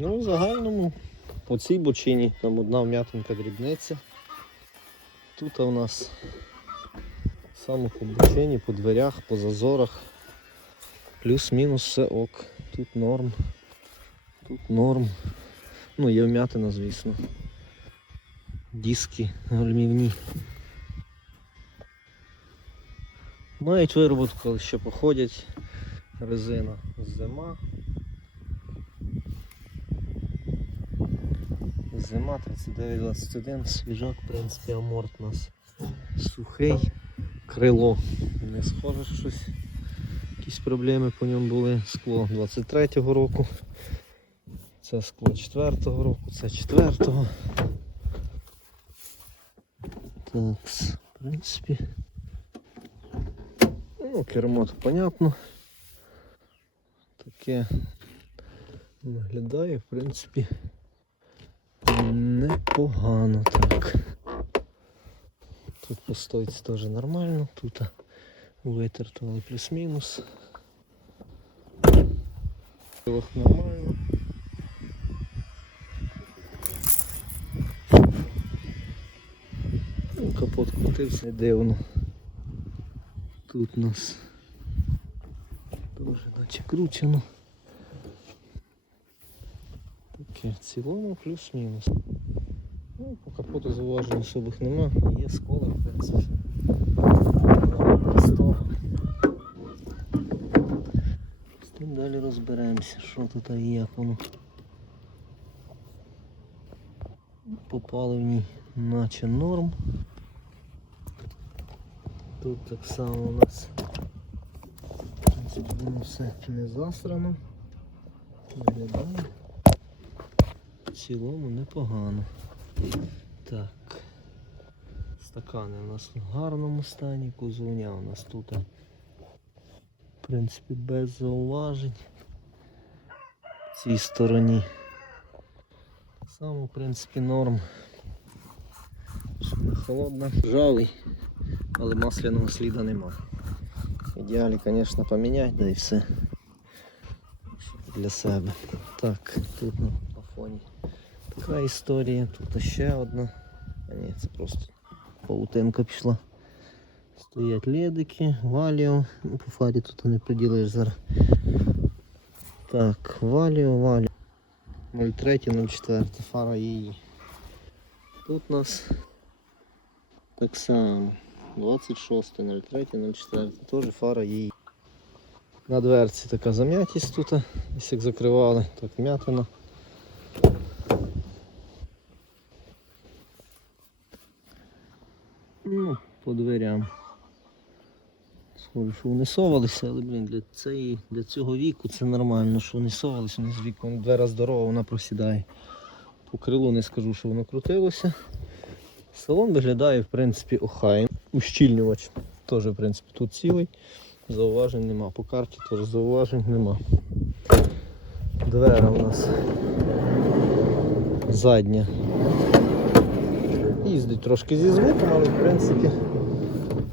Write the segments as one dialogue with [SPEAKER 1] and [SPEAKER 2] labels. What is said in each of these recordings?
[SPEAKER 1] Ну, в загальному по цій бочині там одна вм'ятинка дрібниця. Тут у нас саме по бочині, по дверях, по зазорах. Плюс-мінус все ок. Тут норм. Тут норм. Ну, є вм'ятина, звісно. Диски гальмівні. Мають вироботку, коли ще походять. Резина зима. Зима 39-21, свіжак, в принципі, аморт у нас сухий, крило. Не схоже що щось. Якісь проблеми по ньому були. Скло 23-го року. Це скло 4-го року, це 4-го. Так, в принципі. Ну, кермо то понятно. Таке виглядає, в принципі, непогано так. Тут по теж нормально, тут витерто, але плюс-мінус. Нормально. Ну, Капот крутився дивно. Тут у нас теж наче кручено. Таке в цілому плюс-мінус. Капоту зауважень особих нема, є сколи, в принципі. З тим далі розберемося, що тут і як воно. По паливній наче норм. Тут так само у нас в все не засрано. Виглядає. В цілому непогано. Так. Стакани у нас в гарному стані, кузовня у нас тут в принципі без зауважень. В цій стороні. Само в принципі норм. Не холодно. Ржавий, але масляного сліда нема. Ідеалі, звісно, поміняти, да і все. Для себе. Так, тут на фоні така історія, тут ще одна. А ні, це просто паутинка пішла. Стоять ледики, валіо. Ну, по фарі тут не приділиш зараз. Так, валіо, валіо. 03.04, фара її. Тут у нас так само. 26.03.04, теж фара її. На дверці така зам'ятість тут, як закривали, так м'ятина. Ну, по дверям. Схоже, що вони совалися, але блін, для, цієї, для цього віку це нормально, що вони совалися, вони з віком двера здорова, вона просідає. По крилу не скажу, що воно крутилося. Салон виглядає в принципі охайно. Ущільнювач теж в принципі тут цілий. Зауважень нема. По карті теж зауважень нема. Двера у нас задня. Їздить трошки зі звуком, але в принципі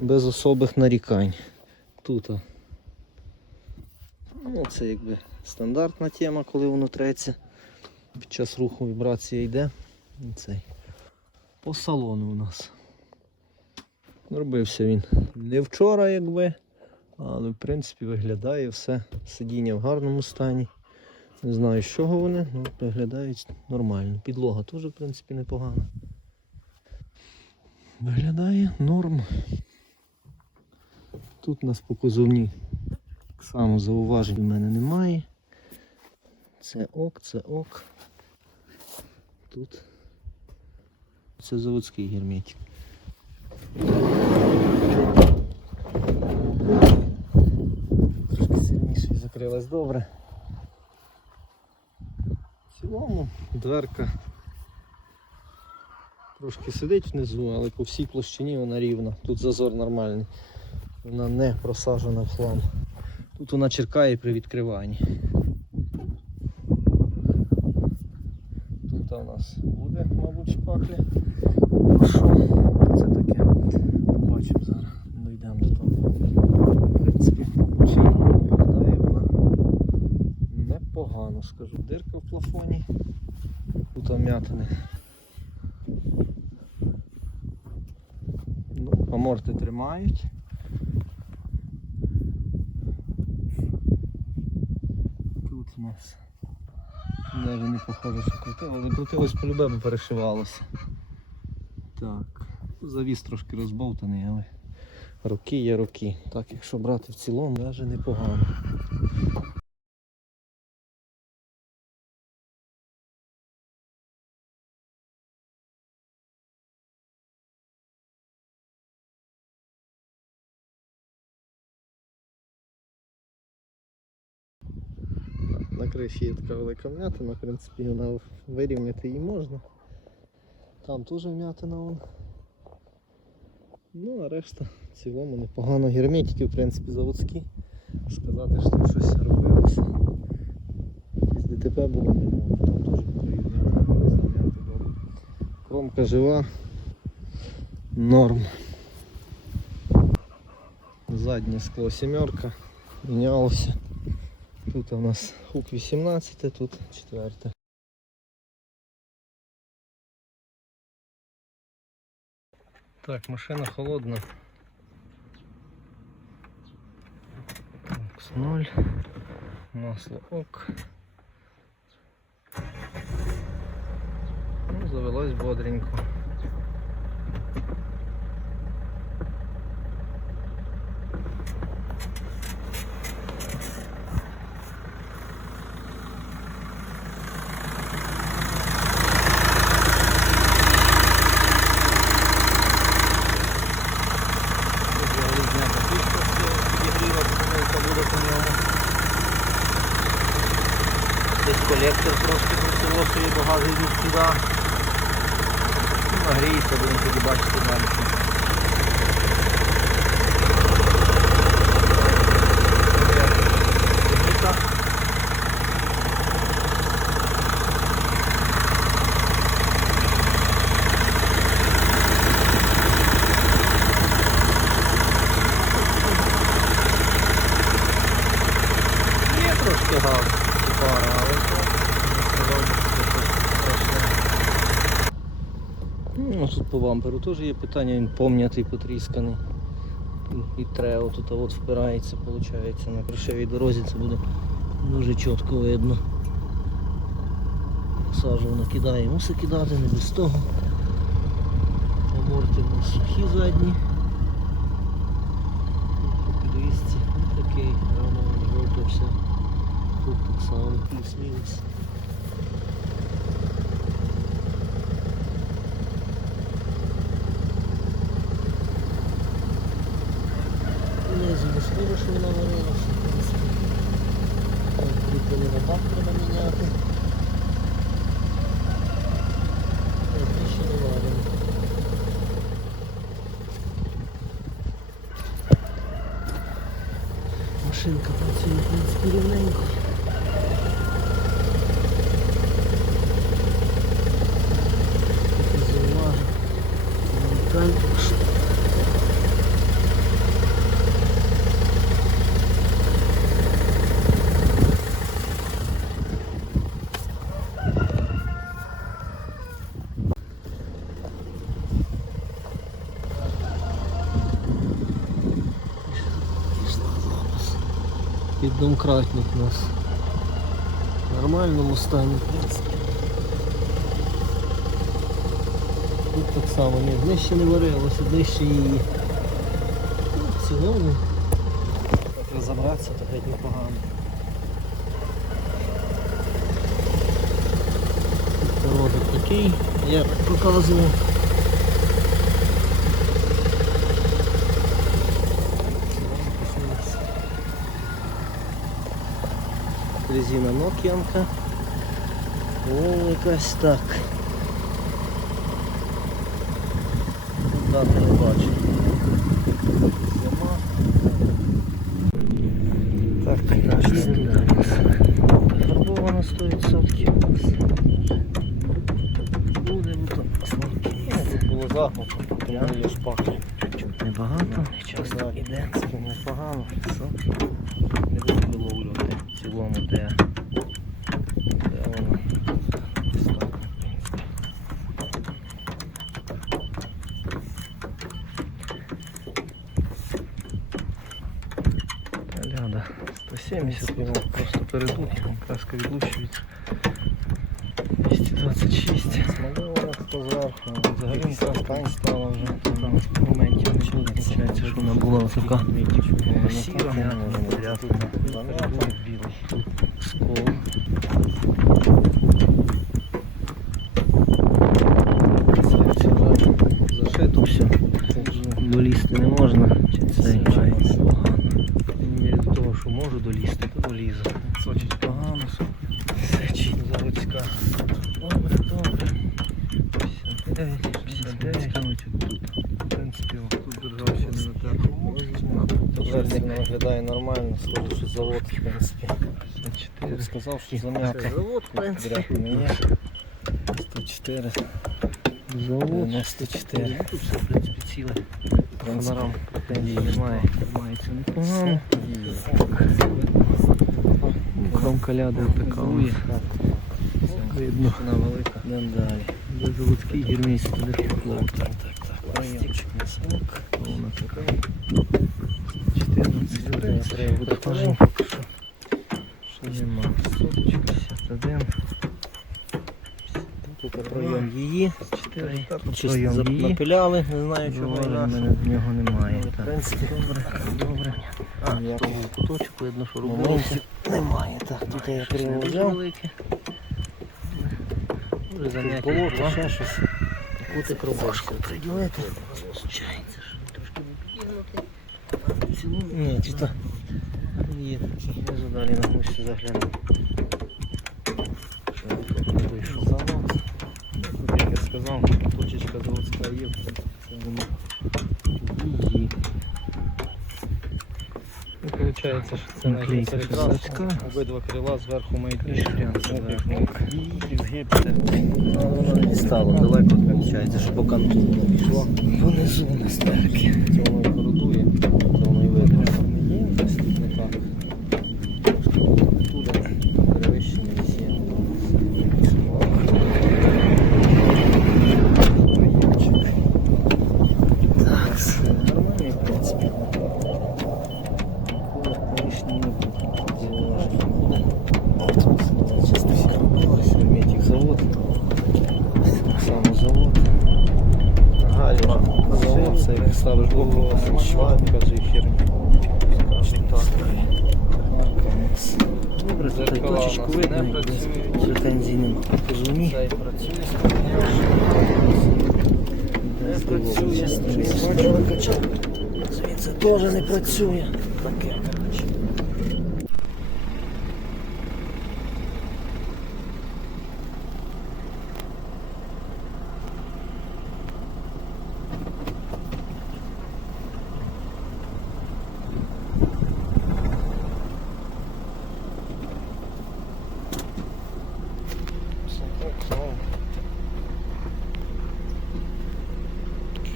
[SPEAKER 1] без особих нарікань. Тут ну, це якби стандартна тема, коли воно треться. Під час руху вібрація йде. Цей. По салону у нас. Робився він не вчора, якби, але в принципі виглядає все. Сидіння в гарному стані. Не знаю, з чого вони, але виглядають нормально. Підлога теж в принципі непогана. Виглядає норм. Тут у нас по козовні так само зауважень в мене немає. Це ок, це ок. Тут це заводський герметик. Трошки сильніше і закрилась добре. В цілому дверка трошки сидить внизу, але по всій площині вона рівна. Тут зазор нормальний. Вона не просаджена в хлам. Тут вона черкає при відкриванні. Тут у нас буде, мабуть, шпаклі. Що це таке? Побачимо зараз. Дійдемо до того. В принципі, виглядає вона непогано. скажу. Дирка в плафоні. Тут вмятини. Ну, аморти тримають. Тут у нас навіть не похоже, що крутило, але крутилось по-любому перешивалося. Так, завіс трошки розбовтаний, але роки є роки. Так, якщо брати в цілому, навіть непогано. На криші є така велика вмятина, в принципі, вона вирівняти її можна. Там теж вмятина вон. Ну, а решта в цілому непогано. Герметики, в принципі, заводські. Сказати, що тут щось робилося. Якесь ДТП було, не. Там теж проїздили. Кромка жива. Норм. Заднє скло сімерка. Мінялося. Тут у нас хук 18, тут 4. Так, машина холодна. Окс 0. Масло ок. Ну, завелось бодренько. Бамперу теж є питання, він пом'ятий, потрісканий. І- трео тут от впирається, виходить. На кришевій дорозі це буде дуже чітко видно. Сажу воно кидає, мусить кидати, не без того. Аморти у нас сухі задні. По 200, ну такий, рано жовто все. Тут так само плюс-мінус. Внизу можливо, що вона варилася, в принципі. Так, кріплення на бак треба міняти. Ні, більше не варимо. Машинка працює, в принципі, рівненько. Такі зауваги. Деталь, що Піддомкратник у нас в нормальному стані. Тут так само, ні, днище не варилося, днище її. Ну, в цілому, як розібратися, то геть непогано. Породок такий, я показував. Резина Нокіанка. О, якась так. Дати не бачу. Зима. Так, значить тут у нас фарбовано 100% у нас. Буде ну, там слабкі. Тут було захопу, потім було шпахи. Чуть небагато, часто іде, це непогано. Все. Не буду виловлювати в цілому, де
[SPEAKER 2] 270 його просто передуть, краска відлущується. 226.
[SPEAKER 1] Смолова позверху.
[SPEAKER 2] Взагалі
[SPEAKER 1] стань стала вже.
[SPEAKER 2] Там моментів не буде, що вона була така сіра,
[SPEAKER 1] Зам'ята.
[SPEAKER 2] скол. Зашито все. Не можна. Чи чай погано. Мені до того, що можу долізти, то долізу. Сочить погано. Сечі заводська. Добре, добре. 59, 59.
[SPEAKER 1] В принципі, тут держава ще не натерпу. Зверху виглядає нормально, схоже, що завод, в принципі.
[SPEAKER 2] 54.
[SPEAKER 1] Я б сказав, що зам'ята.
[SPEAKER 2] Завод, в принципі.
[SPEAKER 1] Не є. 104,
[SPEAKER 2] Завод.
[SPEAKER 1] 94.
[SPEAKER 2] Ну, Тут все, в принципі, ціле. Фонарам претензій немає. Тримається непогано. Кромка ляди опекалує. Видно.
[SPEAKER 1] Вона велика. Йдемо далі.
[SPEAKER 2] Де заводський гірміст, де тепло.
[SPEAKER 1] Так, так, так. Прийомчик на смок.
[SPEAKER 2] Вона така. 14
[SPEAKER 1] Треба
[SPEAKER 2] людей.
[SPEAKER 1] буде.
[SPEAKER 2] Що нема. Соточка, 51.
[SPEAKER 1] Тут прийом її.
[SPEAKER 2] 4.
[SPEAKER 1] Чисто напиляли, не знаю, чого
[SPEAKER 2] в мене в нього немає.
[SPEAKER 1] В принципі,
[SPEAKER 2] Добре, добре. А,
[SPEAKER 1] Ніякого
[SPEAKER 2] тому куточок видно, що робилося.
[SPEAKER 1] немає. Так, тут я криво взяв.
[SPEAKER 2] заняття
[SPEAKER 1] ще щось.
[SPEAKER 2] Кутик робочку
[SPEAKER 1] приділити.
[SPEAKER 2] Получається, що трошки підігнути.
[SPEAKER 1] Ні, чи то
[SPEAKER 2] є такі.
[SPEAKER 1] можу далі на гущу заглянути.
[SPEAKER 2] Що я тут не вийшов.
[SPEAKER 1] Завод. Тут, як я сказав, точечка заводська є. Це воно.
[SPEAKER 2] Її.
[SPEAKER 1] Ну, що це навіть. Обидва крила зверху мають. І згиб.
[SPEAKER 2] Воно не дістало далеко, виходить, що по пішло.
[SPEAKER 1] Понизу стерки. Це воно і коротує. Це воно і видно. Не є, десь тут не так. Трошки туди перевищений сім. Так, все нормально, в принципі. Колор лишній не буде. Зауваження буде. Частинка робилась, герметик завод. Саме завод. Гальма, як ставиш голову, шваб, каже, херня. Скажем.
[SPEAKER 2] Добре, тут і точечку видно,
[SPEAKER 1] не
[SPEAKER 2] і
[SPEAKER 1] працюють.
[SPEAKER 2] Позвоні.
[SPEAKER 1] Цей працює,
[SPEAKER 2] Не
[SPEAKER 1] працює, Звідси теж не працює. Таке, коротше. Все так, знову.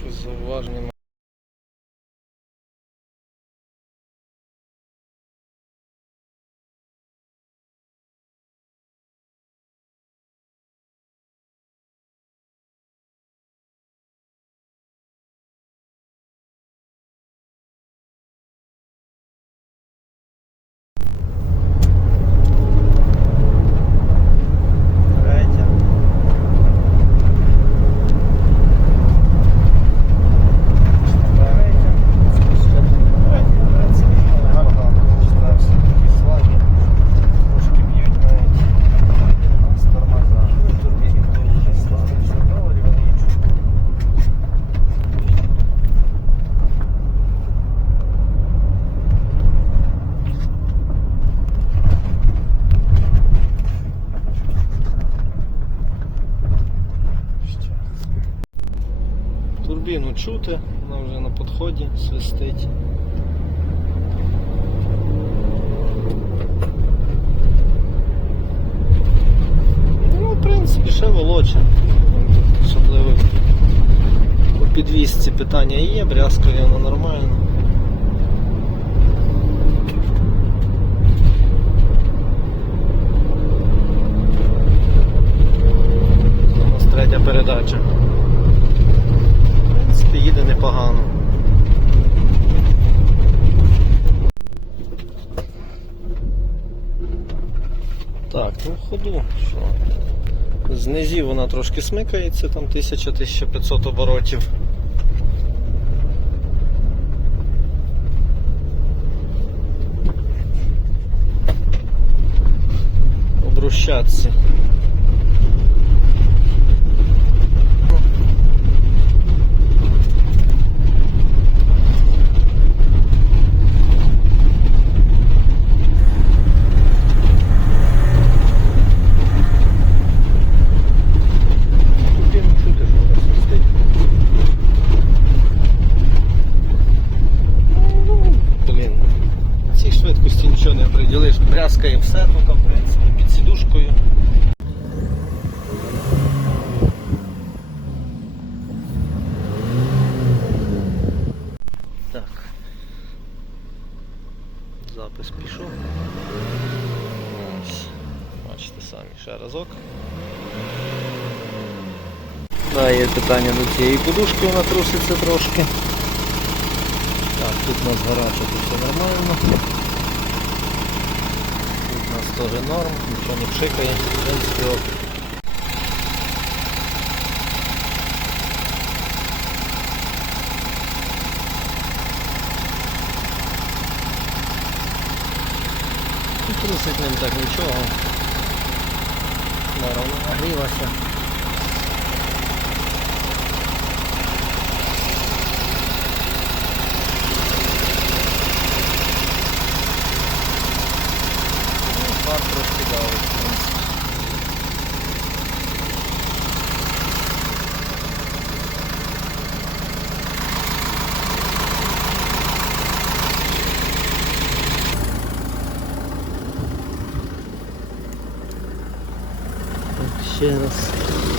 [SPEAKER 1] Щось зауваження на третя. Трошки б'ють навіть з тормоза. Турбіни дуже слабі. Доларів вони Турбіну чути, вона вже на підході, свистить. Ну, в принципі, ще волоче. Особливо по підвісці питання є, брязкає воно нормально. 93 передача. В принципі, їде непогано. Так, ну в ходу. Що? З низів вона трошки смикається, там 1000-1500 оборотів. По брусчатці. Тут я не чути, що вона свистить. Ну, Блін, цій швидкості нічого не приділиш. Брязкає все тут, в принципі, під сідушкою. Так. Запис пішов. Бачите самі ще разок. Да, є питання до цієї подушки, вона труситься трошки. Так, тут у нас гарача, тут все нормально. Тут у нас теж норм, нічого не пшикає, в принципі ок. Ну, Трусить ним так нічого. Норм нагрілася. Ще раз.